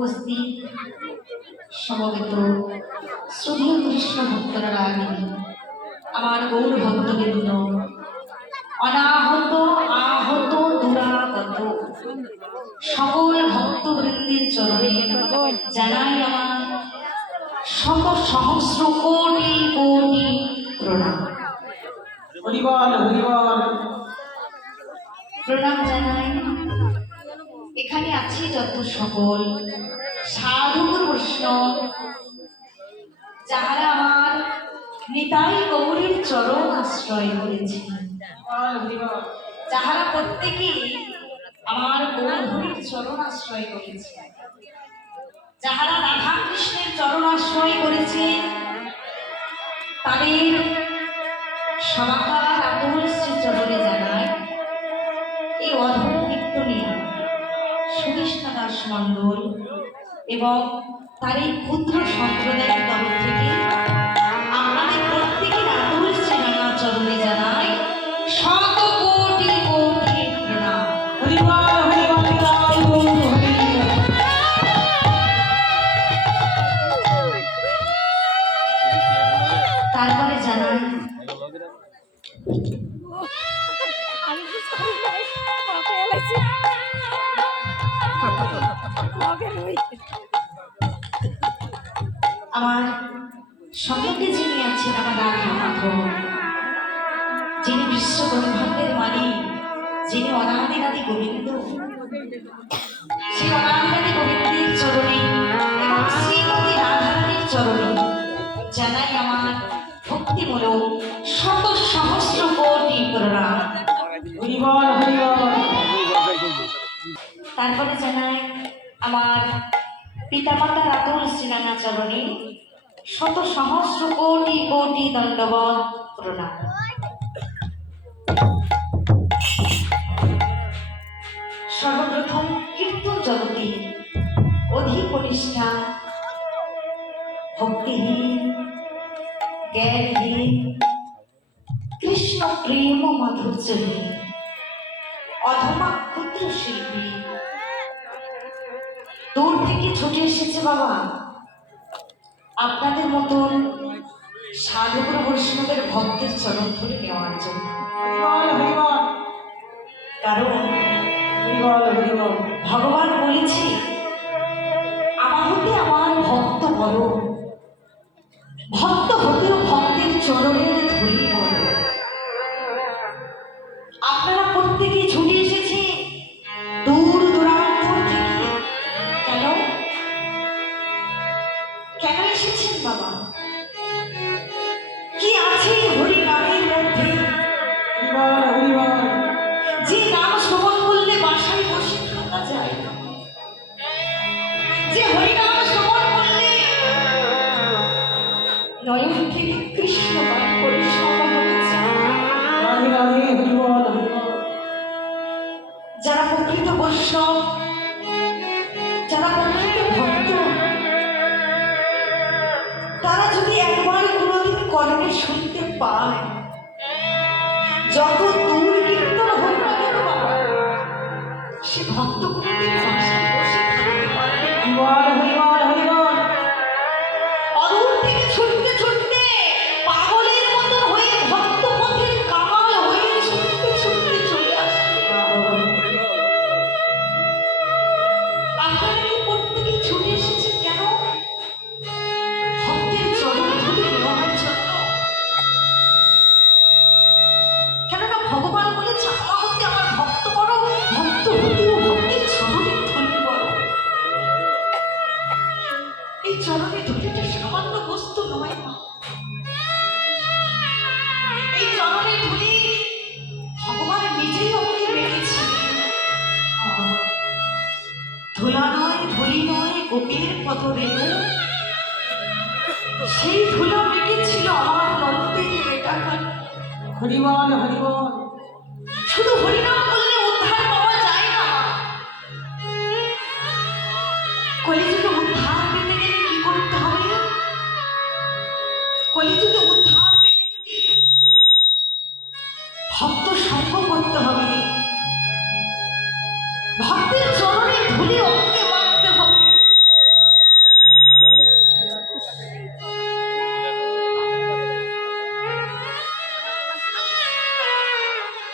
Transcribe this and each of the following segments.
উপস্থিত সমবেত শ্রদ্ধেয় কৃষ্ণ ভক্তরা রাগিনী আমার গৌর ভক্তবৃন্দ অনাহত আহত দুরাগত সকল ভক্তবৃন্দের চরণে জানাই আমার শত সহস্র কোটি কোটি প্রণাম। প্রণাম জানাই। এখানে আছে যত সকল সাধু বৈষ্ণব যাহারা আমার নিতাই গৌরীর চরণ আশ্রয় করেছে যাহারা প্রত্যেকেই আমার গৌরীর চরণ আশ্রয় করেছে যাহারা রাধা কৃষ্ণের চরণ আশ্রয় করেছে, তাদের সমাকার আদর শ্রী চরণে জানায় এই কীর্তনিয়া সুকৃষ্ণ দাস মণ্ডল এবং তার এই ক্ষুদ্র সম্প্রদায়ের তরফ থেকে আমার সম্মুখে যিনি আছেন আমার রাধা মাধব, যিনি বিশ্ব ব্রহ্মাণ্ডের মালিক, যিনি অনাদিনাদি গোবিন্দ, সেই অনাদিনাদি গোবিন্দের চরণে শ্রীমতী রাধারানীর চরণে জানাই আমার ভক্তিমূলক শত সহস্র কোটি প্রণাম তারপরে জানাই আমার পিতামাতার আতুল শ্রীরাঙা চরণে শত সহস্র কোটি কোটি দণ্ডবত প্রণাম। সর্বপ্রথম কীর্তন জগতে অধিক প্রতিষ্ঠা ভক্তিহীন, জ্ঞানহীন কৃষ্ণ প্রেম মাধুর্যহীন অথবা ক্ষুদ্র শিল্পী দূর থেকে ছুটে এসেছে বাবা। আপনাদের মতন সাধুগুরু বৈষ্ণবের ভক্তের চরণ ধরে নেওয়ার জন্য। কারণ ভগবান বলেছে আমার হতে আমার ভক্ত বলো। ভক্ত হতেও ভক্তের চরণের 是亲爸爸 ধুলা নয় ধুলি নয় গোপীর পথ রেণু সেই ধুলা মেটেছিল আমার নন্দের এটা হরিবল হরিবল।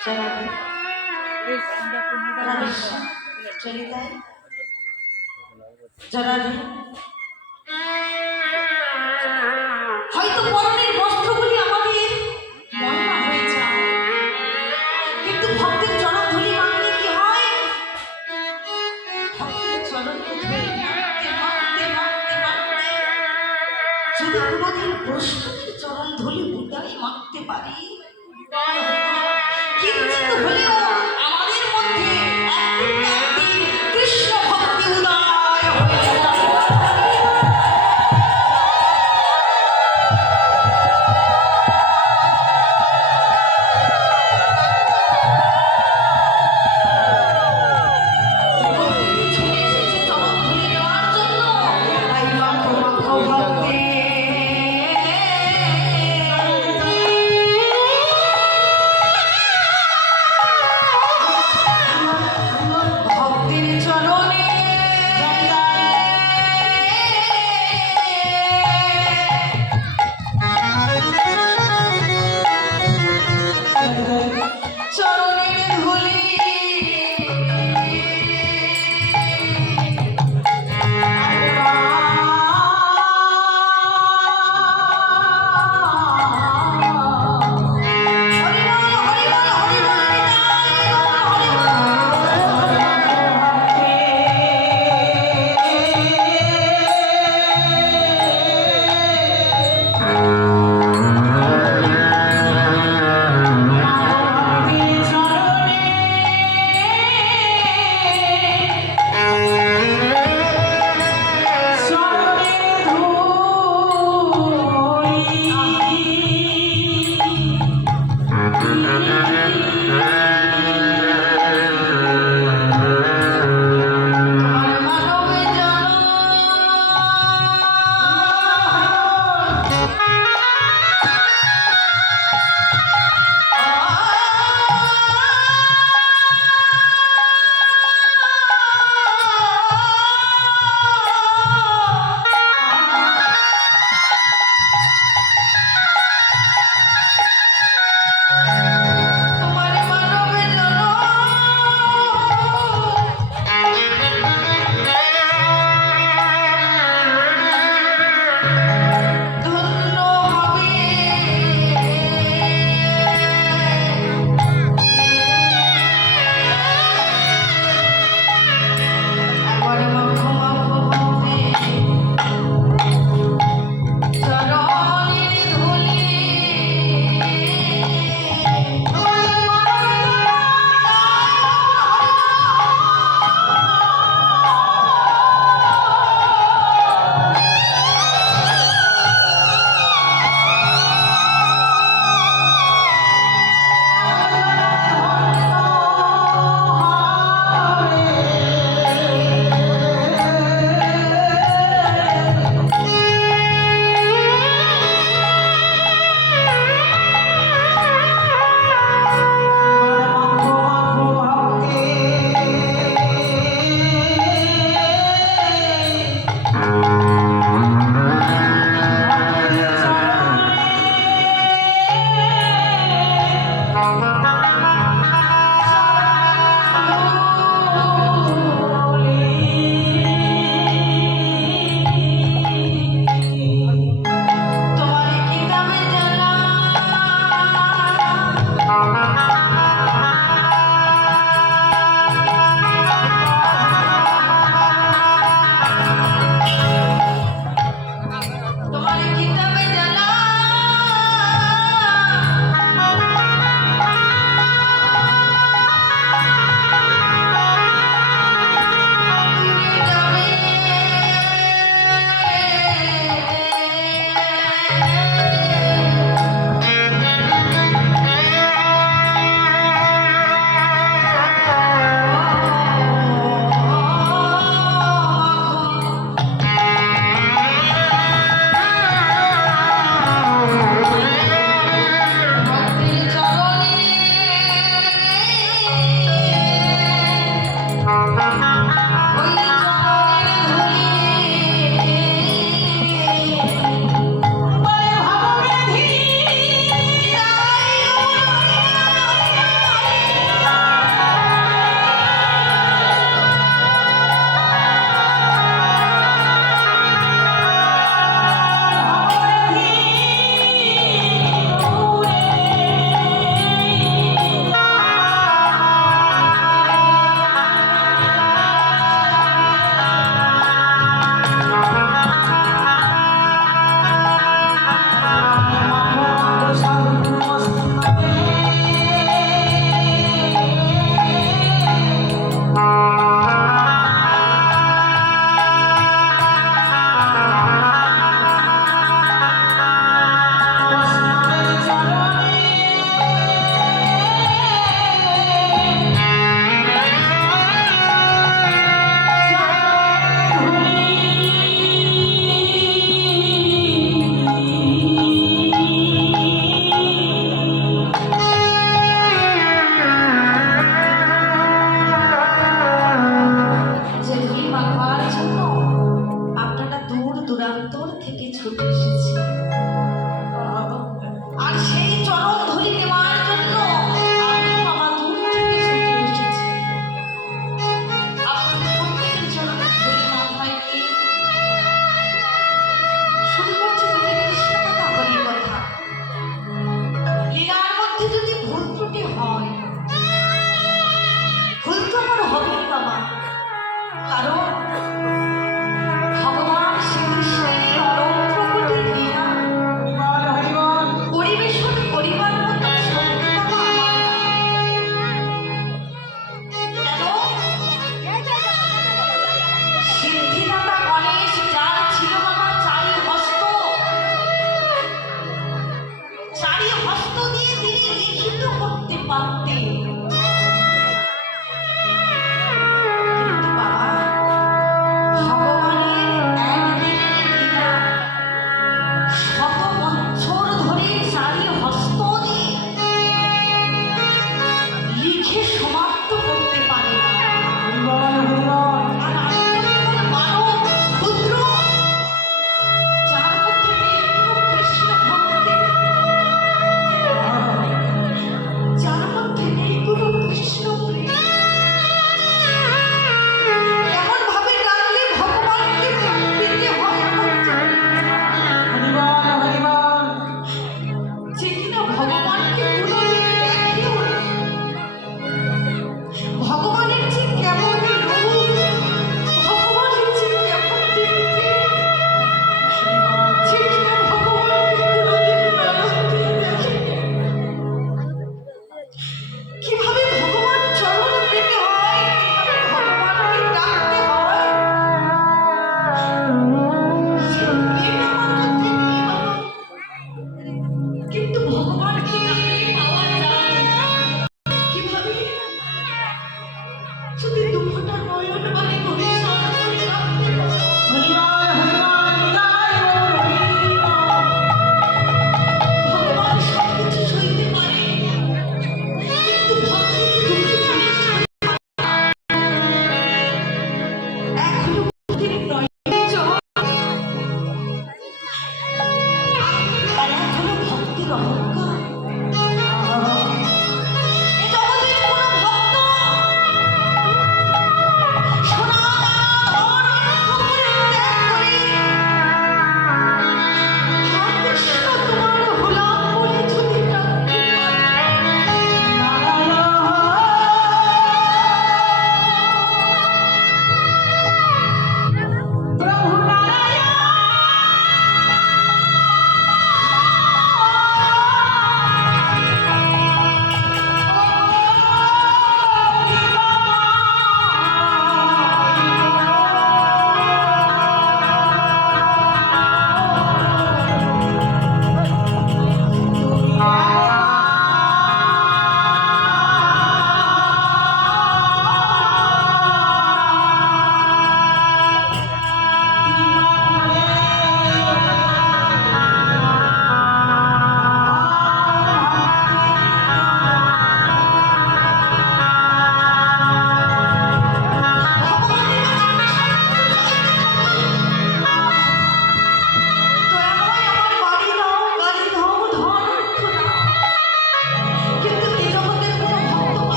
জনাবে, জনাবে হয়তো পরনের বস্ত্রগুলি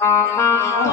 Oh, uh -huh.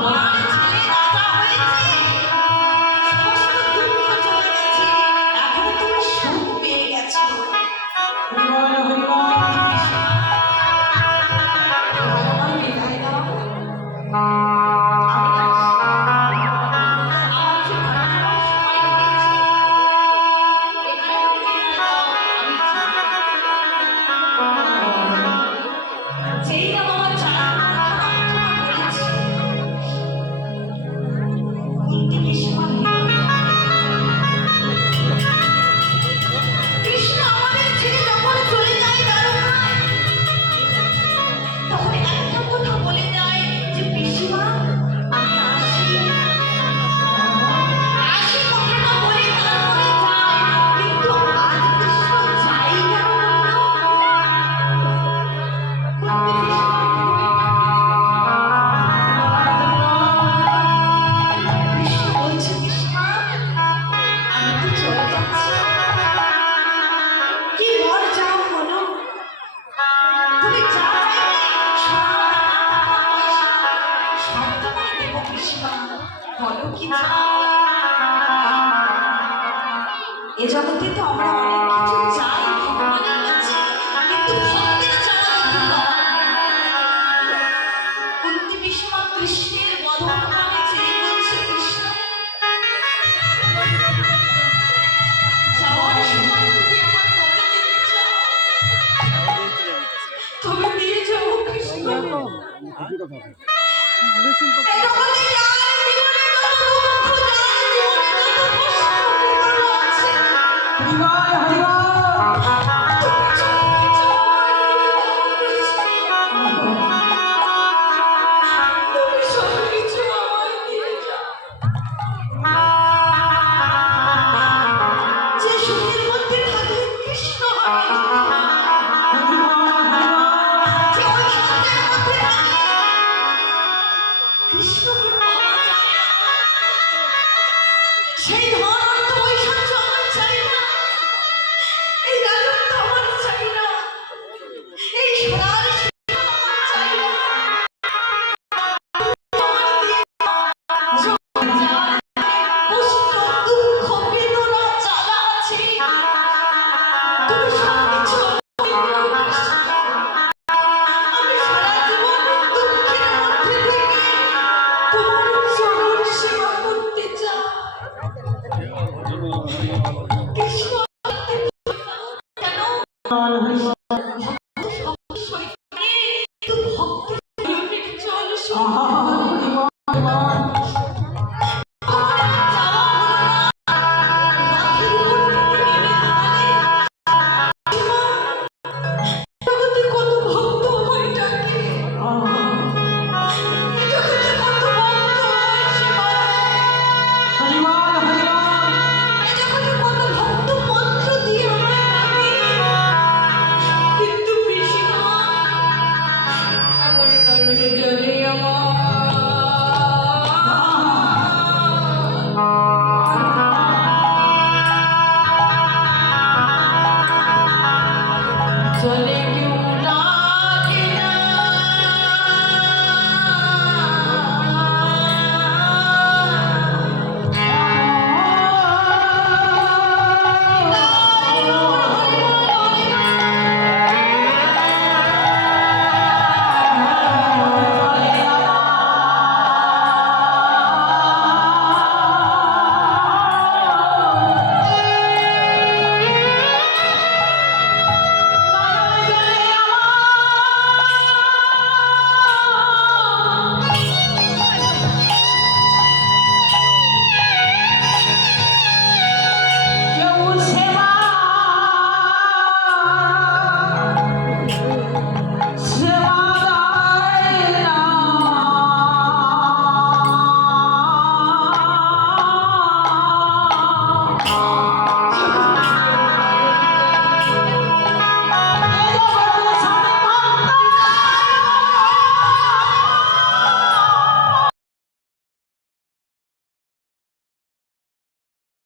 Come on, Shiva.